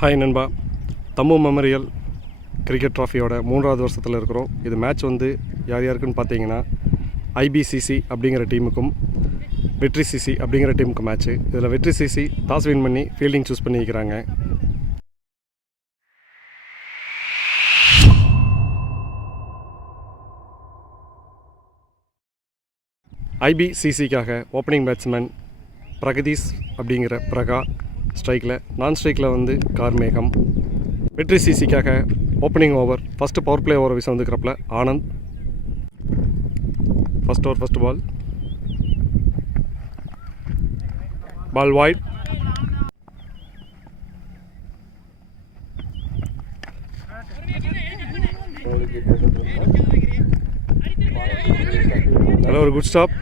Hi நண்பா, தம்மு memorial cricket ட்ராஃபியோட 3வது வருஷத்தில் இருக்கிறோம். இது மேட்ச் வந்து யார் யாருக்குன்னு பார்த்தீங்கன்னா ஐபிசிசி அப்படிங்கிற டீமுக்கும் வெற்றி சிசி அப்படிங்கிற டீமுக்கு மேட்ச்சு. இதில் வெற்றி சிசி டாஸ் வின் பண்ணி ஃபீல்டிங் சூஸ் பண்ணிக்கிறாங்க. ஐபிசிசிக்காக ஓப்பனிங் பேட்ஸ்மேன் பிரகதீஷ் அப்படிங்கிற பிரகா ஸ்ட்ரைக்கில், நான் ஸ்ட்ரைக்கில் வந்து கார்மேகம். வெற்றி சிசிக்காக opening over first power play over வீச வந்துக்கிறப்பில் Anand. First over first ball wide. நல்ல ஒரு குட் ஸ்டாப்,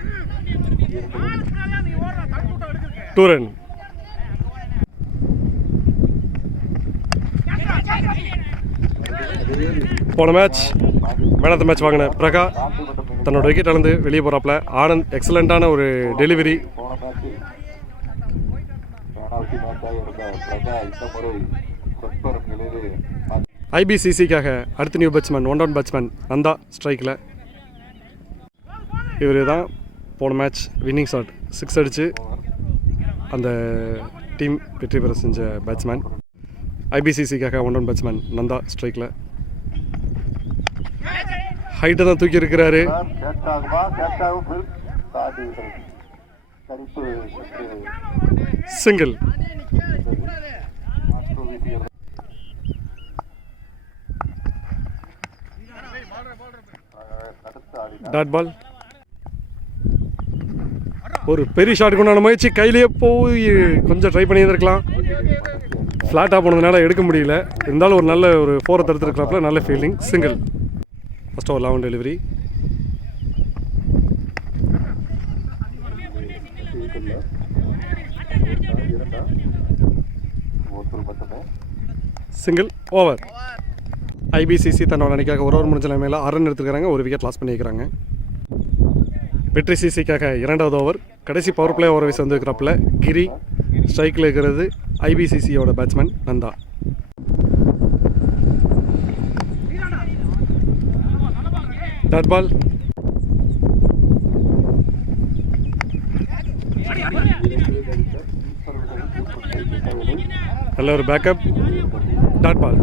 2 ரன். போன match man of the match வாங்கின பிரகா தன்னோட விக்கெட் இழந்து வெளியே போகிறாப்புல. ஆனந்த் எக்ஸலண்ட்டான ஒரு டெலிவரி. ஐபிசிசிக்காக அடுத்த new batsman one down batsman Nanda ஸ்ட்ரைக்கில். இவர் தான் போன மேட்ச் வின்னிங் ஷாட் 6 அடித்து அந்த டீம் வெற்றி பெற செஞ்ச பேட்ஸ்மேன். ஐபிசிசிக்காக ஒன் டவுன் பேட்ஸ்மேன் நந்தா ஸ்ட்ரைக்கில். ஹைட்டை தான் தூக்கி இருக்கிறாரு. சிங்கிள். Dot ball. ஒரு பெரிய ஷாட்டுக்கு உண்டான முயற்சி, கையிலேயே போய் கொஞ்சம் ட்ரை பண்ணியிருந்துருக்கலாம். ஃப்ளாட்டாக போனதுனால எடுக்க முடியல. இருந்தாலும் ஒரு நல்ல ஒரு 4 தடுத்துருக்கலாப்புல. நல்ல fielding. Single. First over 11 delivery. Single. Over. IPCC தன்னோட அணிக்காக ஒரு ஓவர் முடிஞ்ச நிலைமையில் 6 ரன் எடுத்துருக்காங்க. ஒரு விக்கெட் லாஸ் பண்ணியிருக்கிறாங்க. வெற்றி சிசிக்காக 2வது ஓவர் கடைசி பவர் பிளே ஓவர் வீச வந்துருக்கிறப்பில் கிரி ஸ்ட்ரைக்கில் இருக்கிறது ஐபிசிசியோட பேட்ஸ்மேன் நந்தா. Dot ball. நல்ல ஒரு பேக்கப். Dot ball.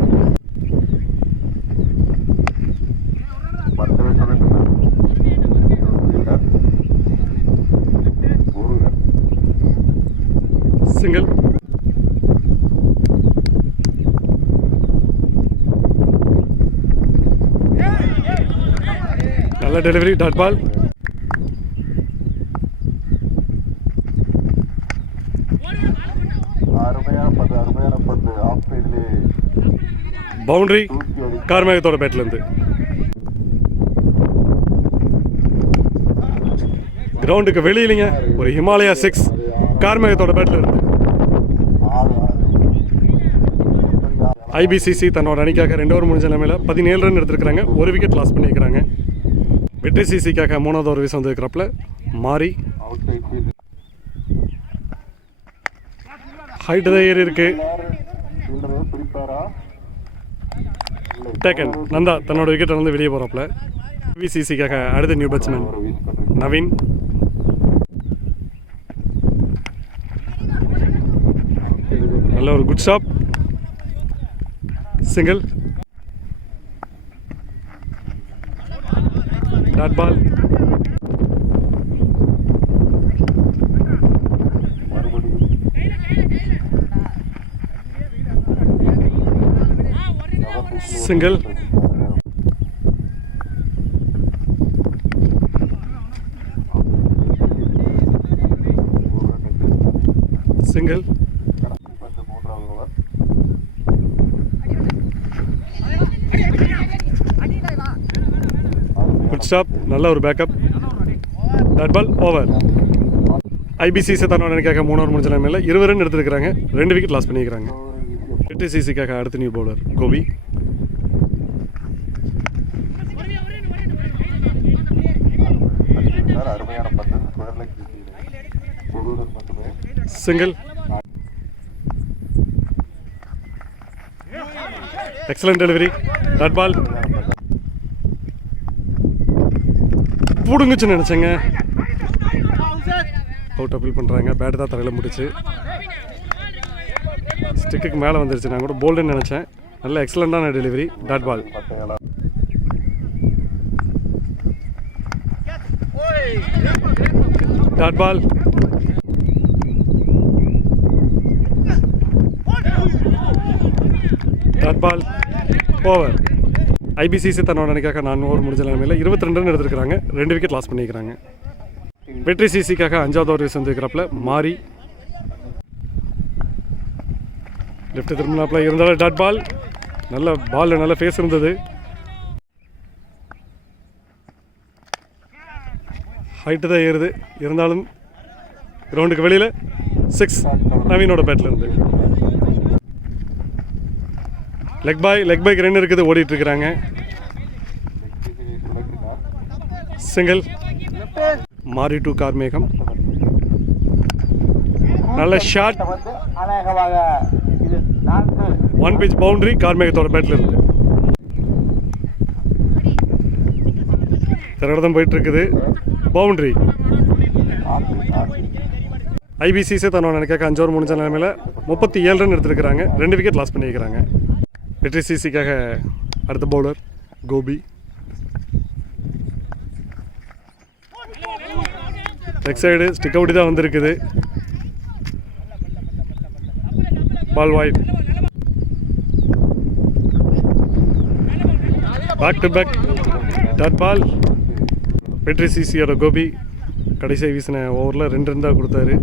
சிங்கிள். நல்ல டெலிவரி. Dot ball. பவுண்டரி கார்மேகத்தோட பேட்லேருந்து. கிரவுண்டுக்கு வெளியிலிங்க ஒரு ஹிமாலயா 6 கார்மேகத்தோட பேட்டில் இருந்து. ஐபிசிசி தன்னோட அணிக்காக 2 ஓவர் முடிஞ்ச நிலைமையில் 17 ரன் எடுத்துருக்காங்க. ஒரு விக்கெட் லாஸ் பண்ணியிருக்கிறாங்க. வெற்றி சிசிக்காக 3வது ஓவர் வீச வந்துருக்கிறப்பில் மாறி. ஹைட்டு தான் ஏறி இருக்கு. டேக்கன். நந்தா தன்னோட விக்கெட் வந்து வெளியே போகிறாப்புல. ஐபிசிசிக்காக அடுத்த நியூ பேட்ஸ்மேன் நவீன். நல்ல ஒரு good stop. Single. Dot ball. Single. Single. Good stop. நல்ல ஒரு backup. Dot ball. Over. IPCC தன்னோட அணிக்காக 3 ஓவர் முடிஞ்ச நிலைமையில் 20 ரன் எடுத்துருக்காங்க. 2 விக்கெட் லாஸ் பண்ணியிருக்கிறாங்க. வெற்றி சிசிக்காக அடுத்த new bowler Gopi. single. Excellent delivery. Dot ball. பிடுங்குச்சுன்னு நினச்சேங்க. அவுட் அப்பீல் பண்ணுறாங்க. பேட்டு தான் தரையில் முடிச்சு. ஸ்டிக்கு மேலே வந்துருச்சு. நான் கூட போல்டுன்னு நினச்சேன். நல்ல எக்ஸலண்ட்டான delivery. Dot ball. Dot ball. Dot ball. Over. IPCC தன்னோட அணிக்காக 4 ஓவர் முடிஞ்ச நிலைமையில் 22 ரன் எடுத்துருக்காங்க. 2 விக்கெட் லாஸ் பண்ணிக்கிறாங்க. வெற்றி சிசிக்காக 5வது ஓவர் வீசிருக்கிறாப்புல மாறி. லெஃப்ட் திரும்பினாப்புல இருந்தாலும் டாட் பால். நல்ல பால், நல்ல ஃபேஸ் இருந்தது. ஹைட்டு தான் ஏறுது. இருந்தாலும் கிரவுண்டுக்கு வெளியில் 6 நவீனோட பேட்டில் இருந்து. லெக் பைக்கு 2 இருக்குது, ஓடிட்டு இருக்கிறாங்க. சிங்கிள். மாறி டு கார்மேகம். நல்ல ஷாட். 1 பிச் பவுண்டரி கார்மேகத்தோட பேட்டில் இருந்து. திரடம் போயிட்டு இருக்குது. பவுண்டரி. ஐபிசிசி தன்னோட நினைக்காக 5 ஓவர் முடிஞ்ச நிலைமையில் 37 ரன் எடுத்துருக்கிறாங்க. 2 விக்கெட் லாஸ் பண்ணியிருக்கிறாங்க. வெற்றி சிசிக்காக அடுத்த பவுலர் கோபி. லெக் சைடு ஸ்டிக் அவுட்டி தான் வந்திருக்குது. Ball wide. Back to back dot ball. Vetri சிசியோட கோபி கடைசியாக வீசின ஓவரில் 2 ரன் தான் கொடுத்தாரு.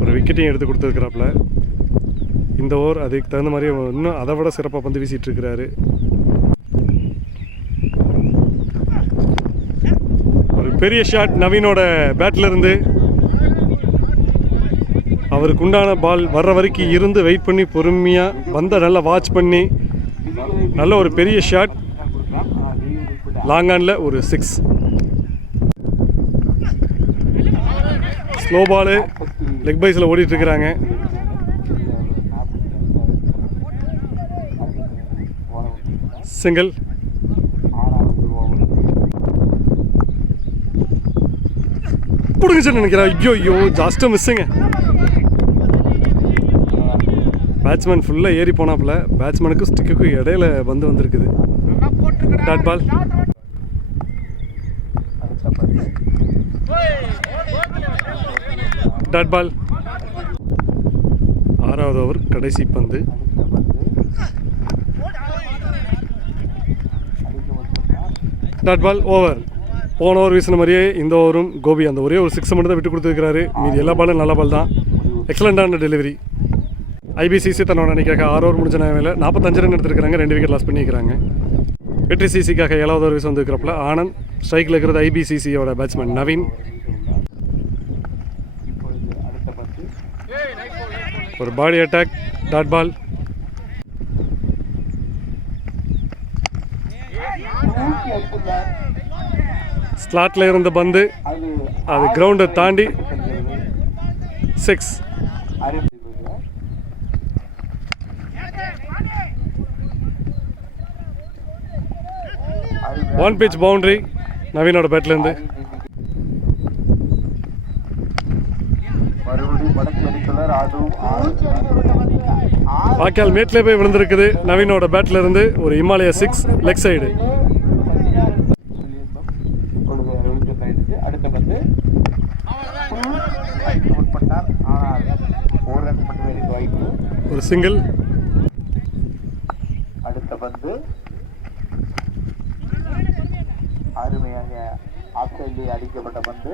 ஒரு விக்கெட்டையும் எடுத்து கொடுத்துருக்குறாப்புல. இந்த ஓவர் அதுக்கு தகுந்த மாதிரி இன்னும் அதை விட சிறப்பாக பந்து வீசிட்டு இருக்கிறாரு. ஒரு பெரிய ஷாட் நவீனோட பேட்டில் இருந்து. அவருக்கு உண்டான பால் வர்ற வரைக்கும் இருந்து வெயிட் பண்ணி பொறுமையாக பந்தை நல்லா வாட்ச் பண்ணி நல்ல ஒரு பெரிய ஷாட். லாங் ஆனில் ஒரு 6. ஸ்லோ பாலு லெக் பைஸில் ஓடிட்டுருக்கிறாங்க. சிங்கிள். பிடிங்குச்சுன்னு நினைக்கிறேன். ஐயோ ஜாஸ்ட்டாக மிஸ்ஸுங்க. பேட்ஸ்மேன் ஃபுல்லாக ஏறி போனாப்புல. பேட்ஸ்மேனுக்கும் ஸ்டிக்குக்கும் இடையில பந்து வந்திருக்குது. Dot ball. Dot ball. 6வது ஓவர் கடைசி பந்து. Dot ball. ஓவர். போன ஓவர் வீசின மாதிரியே இந்த ஓவரும் கோபி அந்த ஒரே ஒரு 6 மட்டும் தான் விட்டு கொடுத்துருக்கிறாரு. மீதி எல்லா பாலும் நல்ல பால் தான். எக்ஸலண்டான டெலிவரி. ஐபிசிசி தன்னோட அணிக்காக 6 ஓவர் முடிஞ்ச நேரத்தில் 45 ரன் எடுத்துருக்காங்க. 2 விக்கெட் லாஸ் பண்ணிக்கிறாங்க. வெற்றி சிசிக்காக 7வது ஓவர் வீசி வந்துருக்கிறப்பல ஆனந்த். ஸ்ட்ரைக்கில் இருக்கிறது ஐபிசிசியோட பேட்ஸ்மேன் நவீன். ஒரு பாடி அட்டாக். Dot ball. ஸ்லாட்டில் இருந்த பந்து அது கிரவுண்டை தாண்டி 6. ஒன் பிச் பவுண்டரி நவீனோட பேட்லேருந்து. வாக்கால் மேட்லேயே போய் விழுந்திருக்குது. நவீனோட பேட்டில் இருந்து ஒரு இமாலயா 6 லெக் சைடு. ஒரு சிங்கிள். அடுத்த பந்து அருமையாக ஆஸ்திரேலியா அடிக்கப்பட்ட பந்து.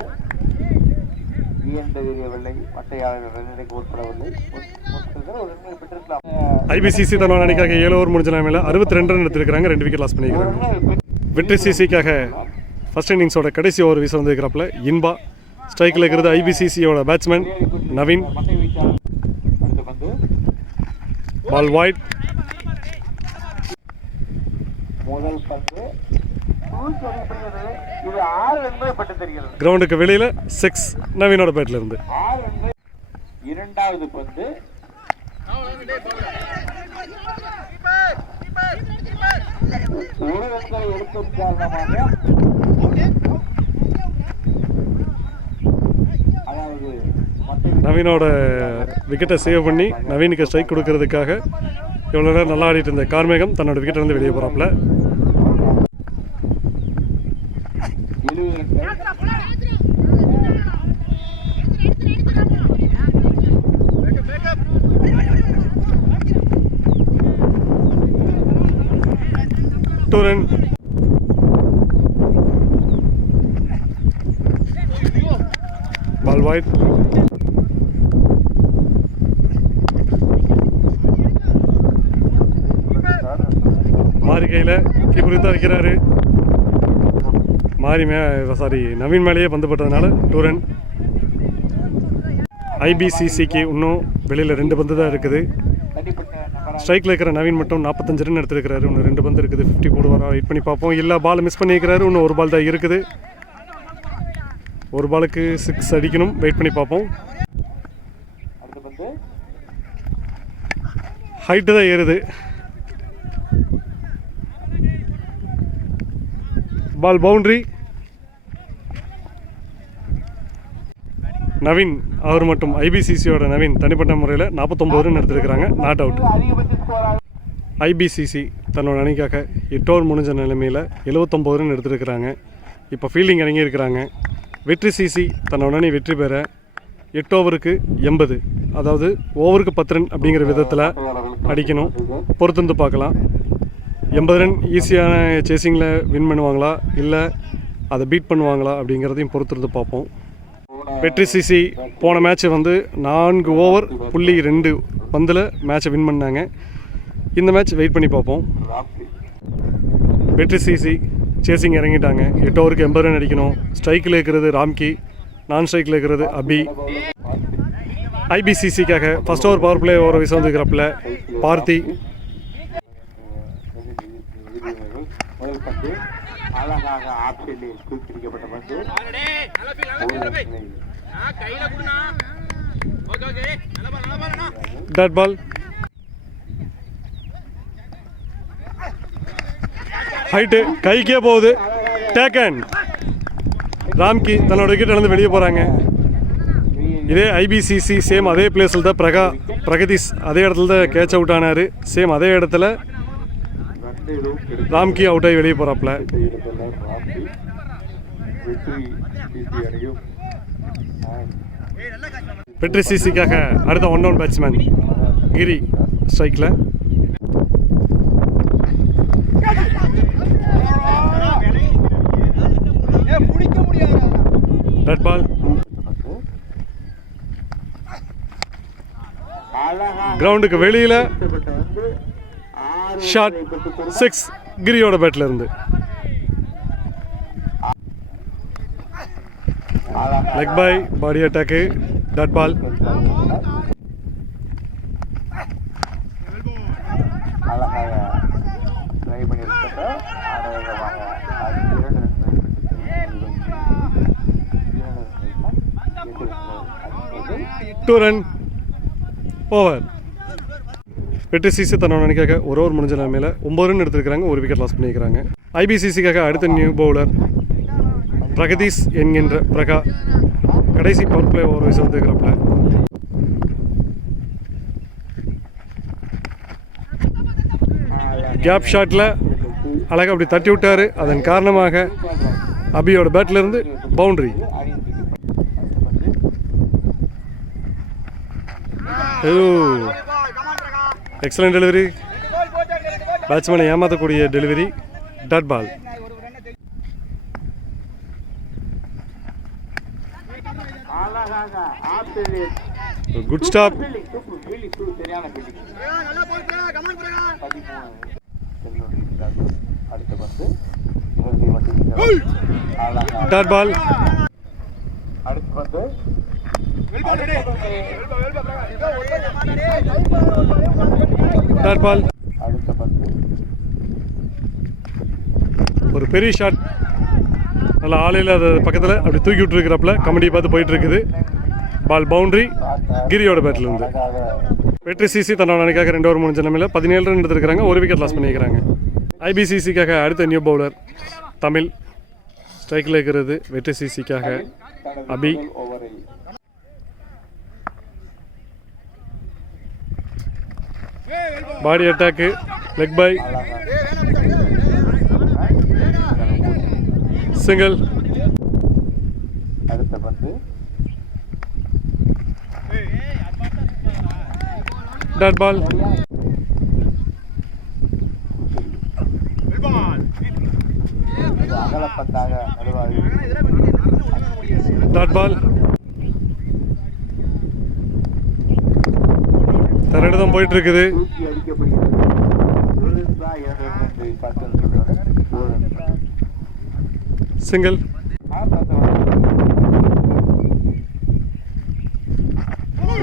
ஐபிசிசி தன்னோட அணிக்காக 7 ஓவர் முடிஞ்ச நிலைமையில் 62 ரன் எடுத்துருக்காங்க. 2 விக்கெட் லாஸ் பண்ணிக்கிறாங்க. வெற்றி சிசிக்காக ஃபர்ஸ்ட் இன்னிங்ஸோட கடைசி ஓவர் வீச வந்துருக்கிறப்பல இன்பா. ஸ்ட்ரைக்கில் இருக்கிறது ஐபிசிசியோட பேட்ஸ்மேன் நவீன். Ball wide. கிரவுண்டுக்கு வெளியில் 6 நவீனோட பேட்டில் இருந்து. இரண்டாவது பந்து அழுத்தம் காரணமாக அதாவது நவீனோட விக்கெட்டை சேவ் பண்ணி நவீனுக்கு ஸ்ட்ரைக் கொடுக்கறதுக்காக இவ்வளோ நேரம் நல்லா ஆடிட்டு இருந்த கார்மேகம் தன்னோட விக்கெட்டை வந்து வெளியே போகிறாப்புல. ரன் பால் வைட். மாறி கையில் கீப்பர் தான் வைக்கிறாரு. மாறி நவீன் மேலேயே பந்து பட்டதுனால 2 ரன். ஐபிசிசிக்கு இன்னும் வெளியில் 2 பந்து தான் இருக்குது. ஸ்ட்ரைக்கில் இருக்கிற நவீன் மட்டும் 45 ரன் எடுத்துருக்கிறாரு. இன்னும் 2 பந்து இருக்குது. 50 போடுவாரா வெயிட் பண்ணி பார்ப்போம். இல்லை பால் மிஸ் பண்ணியிருக்கிறாரு. இன்னும் ஒரு பால் தான் இருக்குது. ஒரு பாலுக்கு 6 அடிக்கணும். வெயிட் பண்ணி பார்ப்போம். ஹைட்டு தான் ஏறுது. பால் பவுண்ட்ரி. நவீன் அவர் மட்டும் ஐபிசிசியோட நவீன் தனிப்பட்ட முறையில் 49 ரன் எடுத்துருக்கிறாங்க. Not out. ஐபிசிசி தன்னோட அணிக்காக 8 ஓவர் முடிஞ்ச நிலைமையில் 79 ரன் எடுத்துருக்கிறாங்க. இப்போ ஃபீல்டிங் இறங்கியிருக்கிறாங்க. வெற்றி சிசி தன்னோட அணி வெற்றி பெற 8 ஓவருக்கு 80, அதாவது ஓவருக்கு 10 ரன் அப்படிங்கிற விதத்தில் அடிக்கணும். பொறுத்து வந்து பார்க்கலாம். 80 ரன் ஈஸியான சேசிங்கில் வின் பண்ணுவாங்களா இல்லை அதை பீட் பண்ணுவாங்களா அப்படிங்கிறதையும் பொறுத்திருந்து பார்ப்போம். வெற்றி சிசி போன மேட்ச்சை வந்து 4 ஓவர் புள்ளி 2 பந்தில் மேட்சை வின் பண்ணாங்க. இந்த மேட்ச் வெயிட் பண்ணி பார்ப்போம். வெற்றி சிசி சேசிங் இறங்கிட்டாங்க. 8 ஓவருக்கு 80 ரன் அடிக்கணும். ஸ்ட்ரைக்கில் இருக்கிறது ராம்கி, நான் ஸ்ட்ரைக்கில் இருக்கிறது அபி. ஐபிசிசிக்காக first over power play over வீச வந்துருக்கிறப்பில் பார்த்தி. அழகாக ஆப்ஷனில் தூக்கிக்கப்பட்ட பந்து டாட் பால். ஹைட்டு கைக்கே போகுது. டேக்கன். ராம்கி தன்னோட விக்கெட் இழந்து வெளியே போகிறாங்க. இதே ஐபிசிசி சேம் அதே பிளேஸில் தான் பிரகதீஷ் அதே இடத்துல தான் கேட்ச் அவுட் ஆனார். சேம் அதே இடத்துல ராம்கி அவுட் ஆகி வெளியே போகிறாப்புல. வெற்றி சிசிக்காக அடுத்த 1 டவுன் பேட்ஸ்மேன் கிரி ஸ்ட்ரைக்கில். Red ball. கிரவுண்டுக்கு வெளியில் ஷாட் 6 கிரியோட பேட்டில் இருந்து. Leg bye body attack. Dot ball. Two run over. Vetri CC தன்னோட அணிக்காக ஒரு ஓவர் முடிஞ்ச நிலைமையில் 9 ரன் எடுத்துருக்காங்க. ஒரு விக்கெட் லாஸ் பண்ணியிருக்கிறாங்க. ஐபிசிசிக்காக அடுத்த நியூ பவுலர் பிரகதீஷ் என்கின்ற பிரகா கடைசி பவர் பிளே ஓவர் வீச வந்துருக்கிறப்பல. கேப் ஷாட்டில் அழகாக அப்படி தட்டி விட்டார். அதன் காரணமாக அபியோட பேட்டிலிருந்து பவுண்ட்ரி. Excellent delivery. பேட்ஸ்மேனை ஏமாற்றக்கூடிய delivery. Dot ball. Good stop. Dot ball. Dot ball. ஒரு பெரிய ஷாட். நல்லா ஆளையில் அது பக்கத்தில் அப்படி தூக்கி விட்டுருக்கிறப்பல கமெடி பார்த்து போயிட்டு இருக்குது. பால் பவுண்ட்ரி கிரியோட பேட்டில் இருந்து. வெற்றி சிசி தன்னோட அணிக்காக 2 ஓவர் முடிஞ்ச நிலைமையில் 17 ரன் எடுத்துருக்காங்க. ஒரு விக்கெட் லாஸ் பண்ணியிருக்கிறாங்க. ஐபிசிசிக்காக அடுத்த நியூ பவுலர் தமிழ். ஸ்ட்ரைக்கில் இருக்கிறது வெற்றி சிசிக்காக அபி. ஓவரில் பாடி அட்டாக்கு லெக் பை சிங்கிள். அடுத்த பந்து டாட் பால். அகலப்பந்தாக நடுவாக டாட் பால். தரடுதான் போயிட்டு இருக்குது. தூக்கி அடிக்கப்படுகிறது. ஒரு ரன் இரண்டு ரன் என்று பார்த்து சிங்கிள்.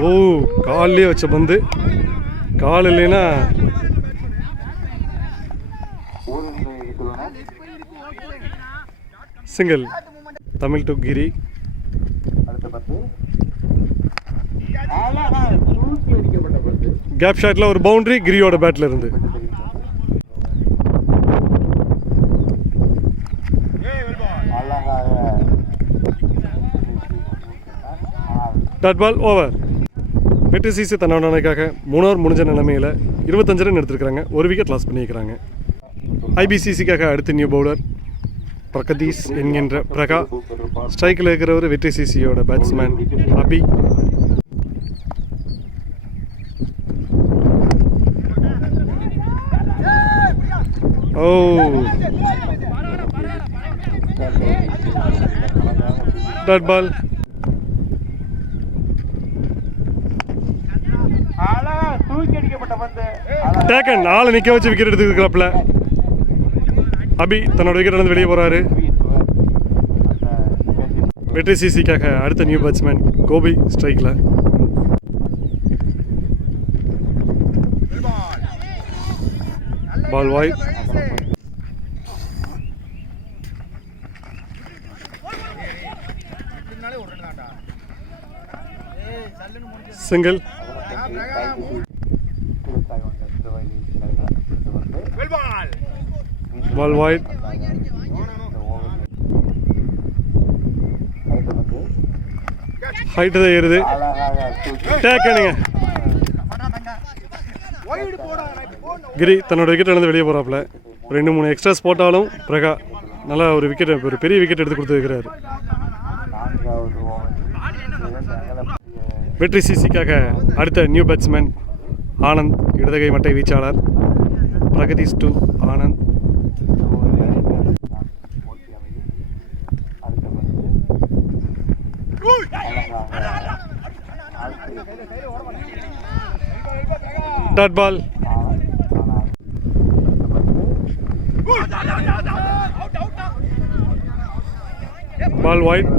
ஓ கால்லே வச்ச பந்து. கால் இல்லைன்னா சிங்கிள். தமிழ் டு கிரி. அடுத்த பந்து தூக்கி அடிக்கப்பட்ட பந்து கேப் ஷாட்ல ஒரு பவுண்டரி கிரியோட பேட்ல இருந்து. Dot ball over. Vetri CC தன்னோட அணைக்காக 3 ஓவர் முடிஞ்ச நிலைமையில் 25 ரன் எடுத்திருக்கிறாங்க. ஒரு விக்கெட் லாஸ் பண்ணியிருக்கிறாங்க. ஐபிசிசிக்காக அடுத்த நியூ பவுலர் பிரகதீஷ் என்கின்ற பிரகா. ஸ்ட்ரைக்கில் இருக்கிறவர் வெற்றி சிசியோட பேட்ஸ்மேன் அபி. O dot ball. தூக்கி அடிக்கப்பட்ட பந்து டேக்கன் ஆளை நிற்க வச்சு விக்கெட் எடுத்துக்கிறாப்ல. அபி தன்னோட விக்கெட் வந்து வெளியே போறாரு. வெற்றி சிசிக்காக அடுத்த நியூ பேட்ஸ்மேன் கோபி ஸ்ட்ரைக்கில். பால் வாய். சிங்கிள். பால் வாய்ட். ஹைட்டு தான் ஏறுது. டேக்கனுங்க. கிரி தன்னோட விக்கெட் இழந்து வெளியே போகிறாப்புல. 2-3 எக்ஸ்ட்ராஸ் போட்டாலும் பிரகா நல்லா ஒரு விக்கெட், ஒரு பெரிய விக்கெட் எடுத்து கொடுத்துருக்கிறாரு. வெற்றி சிசிக்காக அடுத்த நியூ பேட்ஸ்மேன் ஆனந்த். இடதுகை மட்டை வீச்சாளர். Pragadeesh to Anand. Dot ball. Ball wide.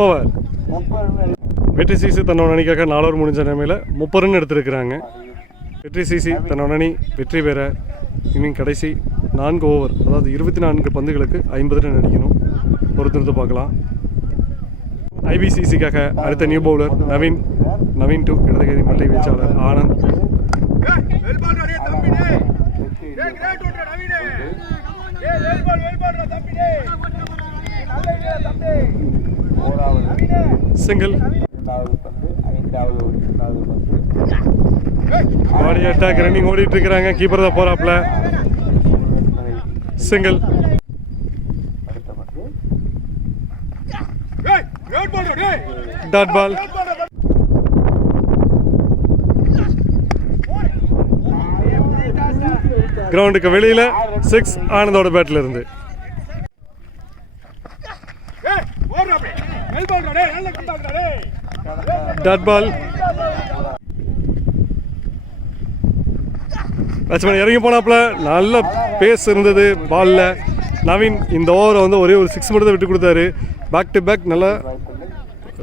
Over. Vetri CC தன்னோட அணிக்காக 4 ஓவர் முடிஞ்ச நிலைமையில் 30 ரன் எடுத்திருக்கிறாங்க. வெற்றி சிசி தன்னோட அணி வெற்றி பெற இன்னும் கடைசி 4 ஓவர், அதாவது 24 பந்துகளுக்கு 50 ரன் அடிக்கணும். பொறுத்திருந்து பார்க்கலாம். ஐபிசிசிக்காக அடுத்த new bowler Naveen. Naveen to இடதுகை மட்டை வீச்சாளர் Anand. Single. Body attack running ஓடிட்டு இருக்கிறாங்க. கீப்பர் தான் போறாப்ல. சிங்கிள். டாட் பால். கிரவுண்டுக்கு வெளியில 6 ஆனந்தோட பேட்ல இருந்து. டாட் பால். பேட்ஸ்மேன் இறங்கி போனாப்புல. நல்ல பேஸ் இருந்தது பால்ல. நவீன் இந்த ஓவரை வந்து ஒரே ஒரு 6 மட்டும் தான் விட்டு கொடுத்தாரு. பேக் டு பேக் நல்லா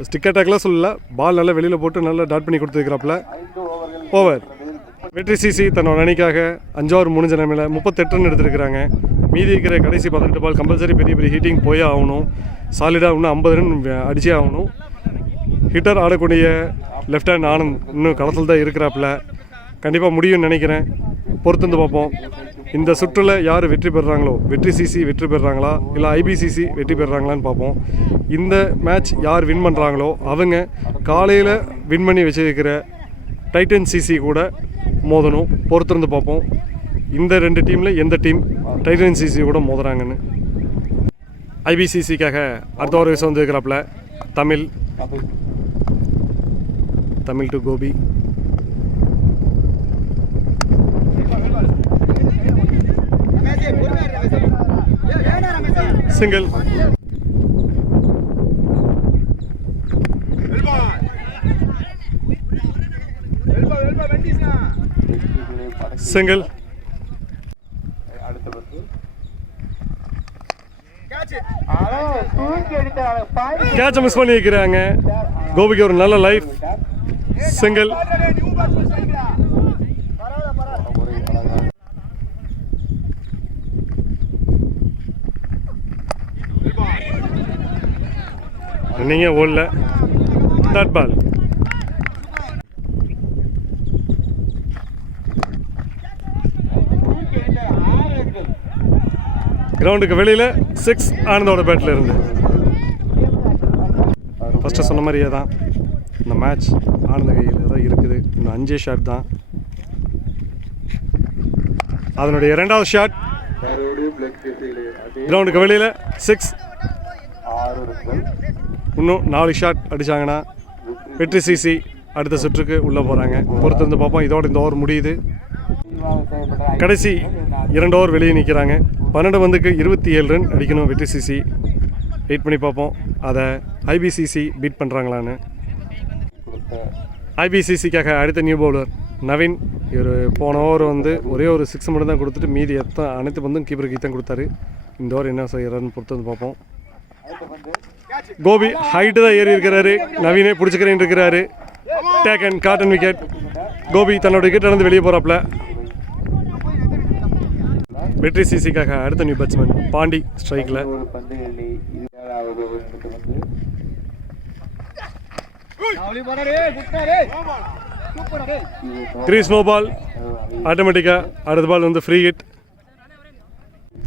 ஸ்டிக் அட்டாக்லாம் சொல்லல, பால் நல்லா வெளியில் போட்டு நல்லா டாட் பண்ணி கொடுத்துருக்கிறாப்புல. ஓவர். வெற்றி சிசி தன்னோட அணிக்காக 5 ஓவர் முடிஞ்ச நிலைமையில் 38 ரன் எடுத்திருக்கிறாங்க. மீதி இருக்கிற கடைசி 18 பால் கம்பல்சரி பெரிய பெரிய ஹீட்டிங் போயே ஆகணும். சாலிடாக இன்னும் 50 ரன் அடிச்சே ஆகணும். ஹிட்டர் ஆடக்கூடிய லெஃப்ட் ஹேண்ட் ஆனந்த் இன்னும் களத்தில் தான் இருக்கிறாப்புல. கண்டிப்பாக முடியும்னு நினைக்கிறேன். பொறுத்து பார்ப்போம். இந்த சுற்றில் யார் வெற்றி பெறுறாங்களோ, வெற்றி சிசி வெற்றி பெறுறாங்களா இல்லை ஐபிசிசி வெற்றி பெறுறாங்களான்னு பார்ப்போம். இந்த மேட்ச் யார் வின் பண்ணுறாங்களோ அவங்க காலையில் வின் பண்ணி வச்சுருக்கிற டைட்டன் சிசி கூட மோதணும். பொறுத்திருந்து பார்ப்போம் இந்த 2 டீமில் எந்த டீம் டைட்டன் சிசி கூட மோதுறாங்கன்னு. ஐபிசிசிக்காக அடுத்த ஒரு விஷயம் வந்துருக்கிறாப்புல Tamil to Gopi. Single. Single. கேட்ச மிஸ் பண்ணி வைக்கிறாங்க. கோபிக்கு ஒரு நல்ல லைஃப். சிங்கிள். ரன்னிங்கே ஓடல. Third ball. கிரவுண்டுக்கு வெளியில் 6 ஆனந்தோட பேட்டில் இருந்து. ஃபஸ்ட்டு சொன்ன மாதிரியே தான் இந்த மேட்ச் ஆனந்த கையில் தான் இருக்குது. இந்த 5 ஷாட் தான். அதனுடைய 2வது ஷாட் கிரவுண்டுக்கு வெளியில் 6. இன்னும் 4 ஷாட் அடித்தாங்கன்னா வெற்றி சிசி அடுத்த சுற்றுக்கு உள்ளே போகிறாங்க. பொறுத்திருந்து பார்ப்போம். இதோட இந்த ஓவர் முடியுது. கடைசி 2 ஓவர் வெளியே நிற்கிறாங்க. 12 பந்துக்கு 27 ரன் அடிக்கணும் வெற்றி சிசி. வெயிட் பண்ணி பார்ப்போம் அதை ஐபிசிசி பீட் பண்ணுறாங்களான்னு. ஐபிசிசிக்காக அடுத்த நியூ பவுலர் நவீன். இவர் போன ஓவர் ஒரே ஒரு 6 மட்டும் தான் கொடுத்துட்டு மீதி அனைத்து பந்தும் கீப்பருக்கு தான் கொடுத்தாரு. இந்த ஓவர் என்ன செய்கிறாருன்னு பொறுத்து வந்து பார்ப்போம். கோபி ஹைட்டு தான் ஏறி இருக்கிறாரு. நவீனே பிடிச்சிக்கிறேன் இருக்கிறாரு. Taken cotton wicket. கோபி தன்னோட விக்கெட் இழந்து வெளியே போகிறாப்புல. வெற்றி சிசிக்காக அடுத்த நியூ பேட்ஸ்மேன் பாண்டி ஸ்ட்ரைக்கில். Crease no ball. ஆட்டோமேட்டிக்காக அடுத்த பால் ஃப்ரீ ஹிட்.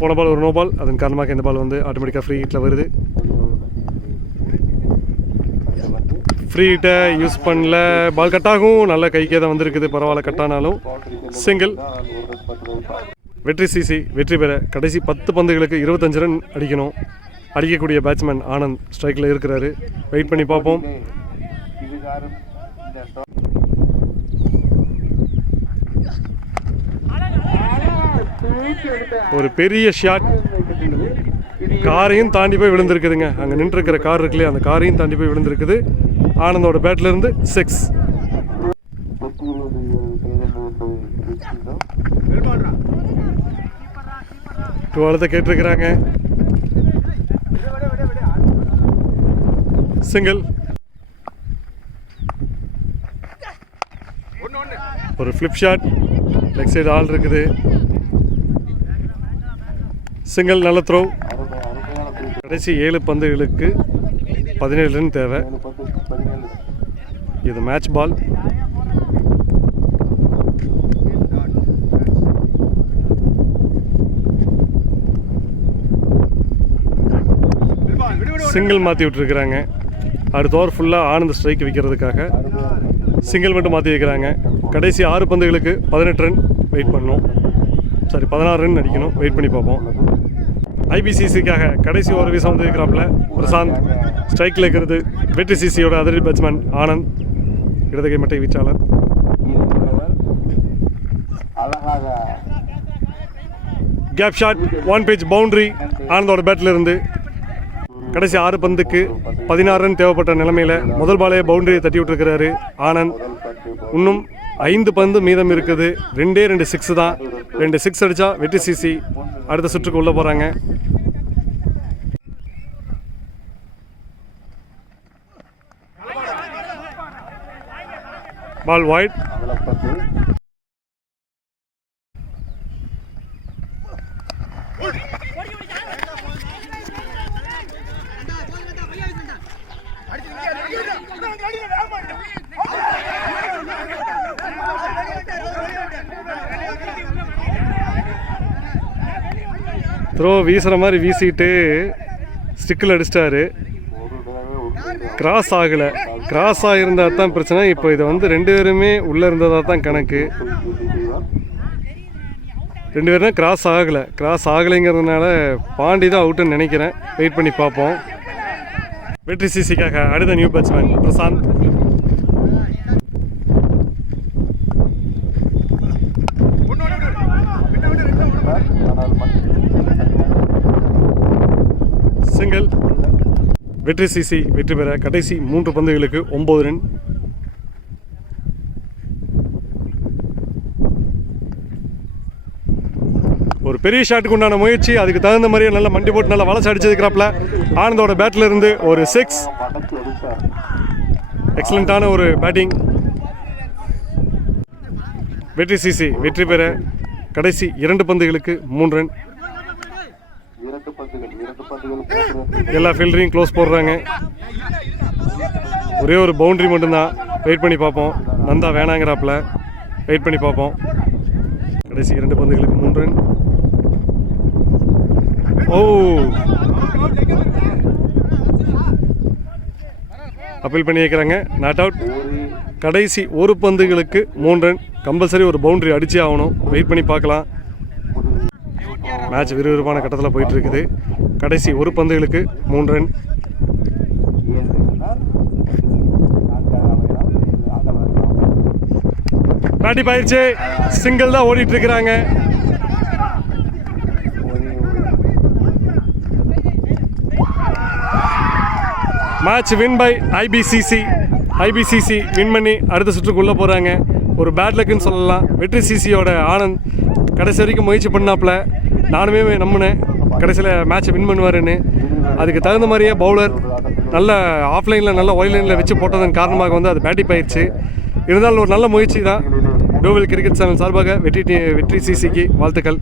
போன பால் ஒரு நோ பால். அதன் காரணமாக இந்த பால் ஆட்டோமேட்டிக்காக ஃப்ரீ ஹிட்டில் வருது. ஃப்ரீ ஹிட்டை யூஸ் பண்ணல. பால் கட்டாகும். நல்ல கைக்கே தான் வந்திருக்குது. பரவாயில்ல கட்டானாலும். சிங்கிள். வெற்றி சிசி வெற்றி பெற கடைசி 10 பந்துகளுக்கு 25 ரன் அடிக்கணும். அடிக்கக்கூடிய பேட்ஸ்மேன் ஆனந்த் ஸ்ட்ரைக்கில் இருக்கிறாரு. வெயிட் பண்ணி பார்ப்போம். ஒரு பெரிய ஷாட். காரையும் தாண்டி போய் விழுந்திருக்குதுங்க. அங்கே நின்றுருக்கிற கார் இருக்குல்லையே, அந்த காரையும் தாண்டி போய் விழுந்திருக்குது. ஆனந்தோட பேட்ல இருந்து 6. டுவெல்த்தை கேட்டிருக்கிறாங்க. சிங்கிள். ஒரு ஃபிளிப் ஷாட். லெக் சைடு ஆள் இருக்குது. சிங்கிள். நல்ல த்ரோ. கடைசி 7 பந்துகளுக்கு 17 ரன் தேவை. இது மேட்ச் பால். சிங்கிள் மாற்றி விட்டுருக்குறாங்க. அடுத்த ஓவர் ஃபுல்லாக ஆனந்த் ஸ்ட்ரைக் வைக்கிறதுக்காக சிங்கிள் மட்டும் மாற்றி வைக்கிறாங்க. கடைசி 6 பந்துகளுக்கு 18 ரன் வெயிட் பண்ணணும். 16 ரன் அடிக்கணும். வெயிட் பண்ணி பார்ப்போம். ஐபிசிசிக்காக கடைசி ஓவர் வீசம் இருக்கிறாப்புல பிரசாந்த். ஸ்ட்ரைக்கில் இருக்கிறது வெற்றி சிசியோட அதிரடி பேட்ஸ்மேன் ஆனந்த், இடதுகை மட்டை வீச்சாளர். Gap shot. 1 pitch பவுண்டரி ஆனந்தோட பேட்டில் இருந்து. கடைசி 6 பந்துக்கு 16 ரன் தேவைப்பட்ட நிலைமையில் முதல் பாலே பவுண்டரியை தட்டி விட்டுருக்கிறாரு ஆனந்த். இன்னும் 5 பந்து மீதம் இருக்குது. 2 6 தான். 2 6 அடித்தா வெற்றி சிசி அடுத்த சுற்றுக்கு உள்ளே போகிறாங்க. பால் வைட். த்ரோ வீசுகிற மாதிரி வீசிட்டு ஸ்டிக்கில் அடிச்சிட்டாரு. கிராஸ் ஆகலை. கிராஸ் ஆகியிருந்தால் தான் பிரச்சனை. இப்போ இதை வந்து 2 பேருமே உள்ளே இருந்ததாக தான் கணக்கு. 2 பேரும் கிராஸ் ஆகலை. கிராஸ் ஆகலைங்கிறதுனால பாண்டி தான் அவுட்டுன்னு நினைக்கிறேன். வெயிட் பண்ணி பார்ப்போம். வெற்றி சிசிக்காக அடுத்த நியூ பேட்ஸ்மேன் பிரசாந்த். சிங்கிள். வெற்றி சிசி வெற்றி பெற கடைசி 3 பந்துகளுக்கு 9 ரன். ஒரு பெரிய ஷாட்டுக்கு உண்டான முயற்சி. அதுக்கு தகுந்த மாதிரியே நல்லா மண்டி போட்டு நல்லா வளர்ச்சி அடிச்சதுக்கிறாப்புல ஆனந்தோட பேட்டில் இருந்து ஒரு 6. எக்ஸலண்ட்டான ஒரு பேட்டிங். வெற்றி சிசி வெற்றி பெற கடைசி 2 பந்துகளுக்கு 3 ரன். எல்லா ஃபீல்டரையும் க்ளோஸ் போடுறாங்க. ஒரே ஒரு பவுண்டரி மட்டும்தான். வெயிட் பண்ணி பார்ப்போம். நந்தா வேணாங்கிறாப்புல. வெயிட் பண்ணி பார்ப்போம். கடைசி 2 பந்துகளுக்கு 3 ரன். ஓ, அப்பீல் பண்ணி வைக்கிறாங்க. Not out. கடைசி 1 பந்துகளுக்கு 3 ரன். கம்பல்சரி ஒரு பவுண்டரி அடிச்சே ஆகணும். வெயிட் பண்ணி பார்க்கலாம். மேட்ச் விறுவிறுப்பான கட்டத்தில் போயிட்டு இருக்குது. கடைசி 1 பந்துகளுக்கு 3 ரன். பேட்டி பாயிருச்சு. சிங்கிள் தான் ஓடிட்டு இருக்கிறாங்க. Match win by IPCC. IPCC win பண்ணி அடுத்த சுற்றுக்குள்ளே போகிறாங்க. ஒரு பேட் லக்குன்னு சொல்லலாம். வெற்றி சிசியோட ஆனந்த் கடைசி வரைக்கும் முயற்சி பண்ணாப்புல. நானுமே நம்பினேன் கடைசியில் மேட்ச்சை வின் பண்ணுவாருன்னு. அதுக்கு தகுந்த மாதிரியே பவுலர் நல்ல ஆஃப்லைனில் நல்ல ஒயிலைனில் வச்சு போட்டதன் காரணமாக வந்து அது பேட்டி போயிடுச்சு. இருந்தாலும் ஒரு நல்ல முயற்சி தான். டோவில் கிரிக்கெட் சேனல் சார்பாக வெற்றி சிசிக்கு வாழ்த்துக்கள்.